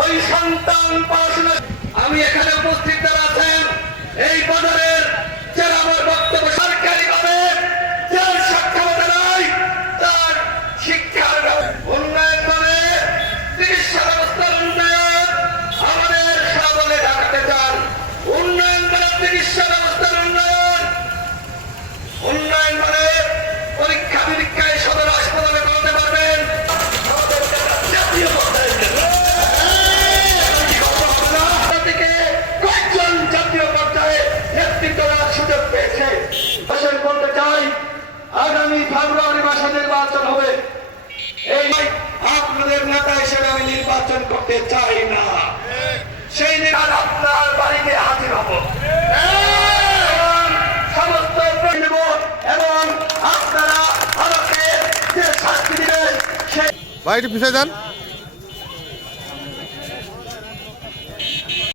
ওই সন্তান পড়াশোনা। আমি এখানে উপস্থিত যারা আছেন এই বাজারের যারা আমার বক্তব্য সরকারিভাবে যার সক্ষমতা নাই তার শিক্ষার উন্নয়ন করে চিকিৎসা ব্যবস্থার উন্নয়ন আমাদের সাবলে ঢাকাতে চান। উন্নয়ন করে চিকিৎসা ব্যবস্থার উন্নয়ন, উন্নয়ন মানে পরীক্ষা নিরীক্ষায় সদর হাসপাতালে করতে পারবেন। জাতীয় পর্যায়ে কয়েকজন জাতীয় পর্যায়ে নেতৃত্ব দেওয়ার সুযোগ পেয়েছে। বলতে চাই আগামী ফেব্রুয়ারি মাসে নির্বাচন হবে। এই আপনাদের নেতা হিসেবে আমি নির্বাচন করতে চাই না। সেই নির্বাচন আপনার বাড়িতে হাজির হব সমস্ত নেব এবং আপনারা আমাকে যে শাস্তি দিবেন সেই ভাই একটু পিছিয়ে যান।